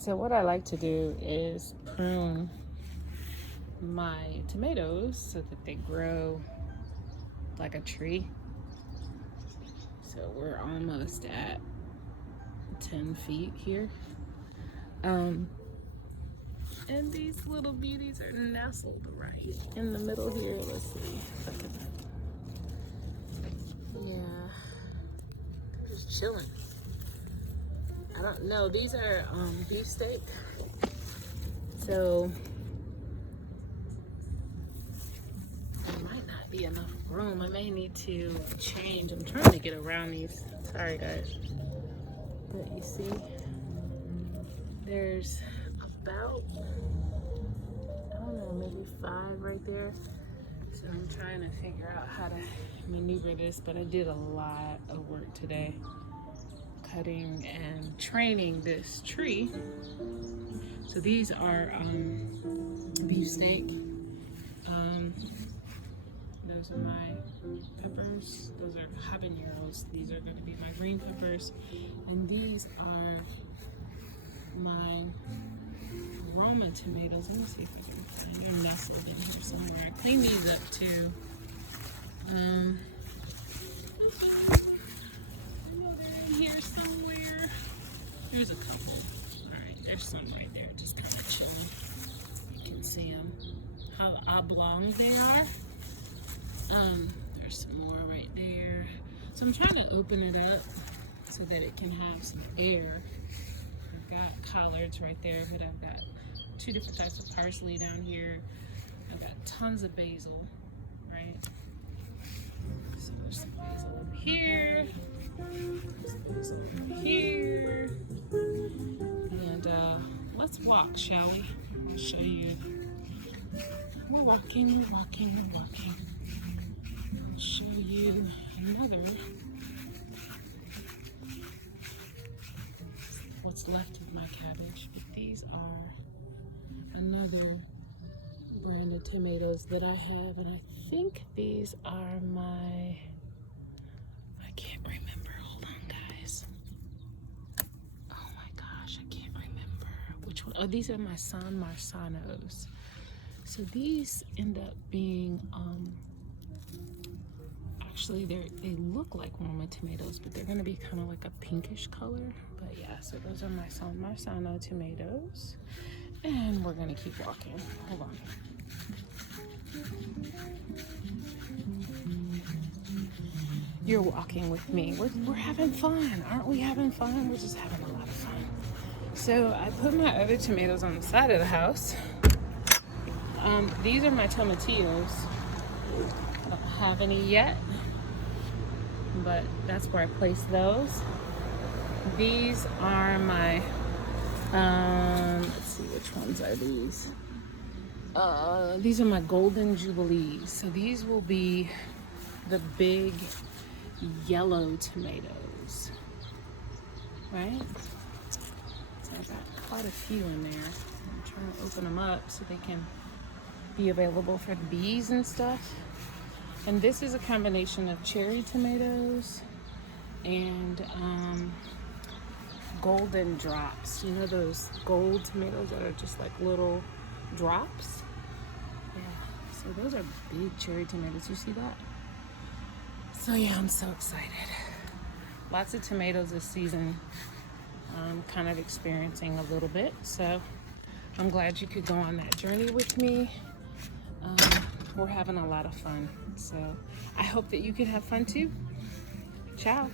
So what I like to do is prune my tomatoes so that they grow like a tree. So we're almost at 10 feet here. And these little beauties are nestled right in the middle here. Let's see. Look at that. Yeah, they're just chilling. I don't know. These are beefsteak. So there might not be enough room. I may need to change. I'm trying to get around these. Sorry, guys. But you see, there's about, I don't know, maybe 5 right there. So I'm trying to figure out how to maneuver this, but I did a lot of work today cutting and training this tree. So these are beefsteak. Those are my peppers. Those are habaneros. These are going to be my green peppers. And these are my Roma tomatoes. Let me see if I can find them. They're nestled in here somewhere. I cleaned these up too. I know they're in here somewhere. There's a couple. Alright, there's some right there, just kind of chilling. You can see them. How oblong they are. There's some more right there. So I'm trying to open it up so that it can have some air. I've got collards right there, but I've got 2 different types of parsley down here. I've got tons of basil, right? So there's some basil over here. There's basil over here. And let's walk, shall we? I'll show you. We're walking. I'll show you another. What's left of my cabbage. But these are another brand of tomatoes that I have, and I think these are my, I can't remember. Hold on, guys. Oh my gosh, I can't remember which one. Oh, these are my San Marsanos. So these end up being actually they look like Roma tomatoes, but they're gonna be kind of like a pinkish color. But yeah, so those are my San Marzano tomatoes, and we're gonna keep walking. Hold on. You're walking with me. We're having fun, aren't we? Having fun. We're just having a lot of fun. So I put my other tomatoes on the side of the house. These are my tomatillos. I don't have any yet, but that's where I place those. These are my, let's see, which ones are these? These are my golden jubilees. So these will be the big yellow tomatoes, right? So I've got quite a few in there. I'm trying to open them up so they can be available for the bees and stuff. And this is a combination of cherry tomatoes and golden drops. You know those gold tomatoes that are just like little drops? Yeah, so those are big cherry tomatoes. You see that? So yeah, I'm so excited. Lots of tomatoes this season. I'm kind of experiencing a little bit, so I'm glad you could go on that journey with me. We're having a lot of fun, so I hope that you can have fun too. Ciao.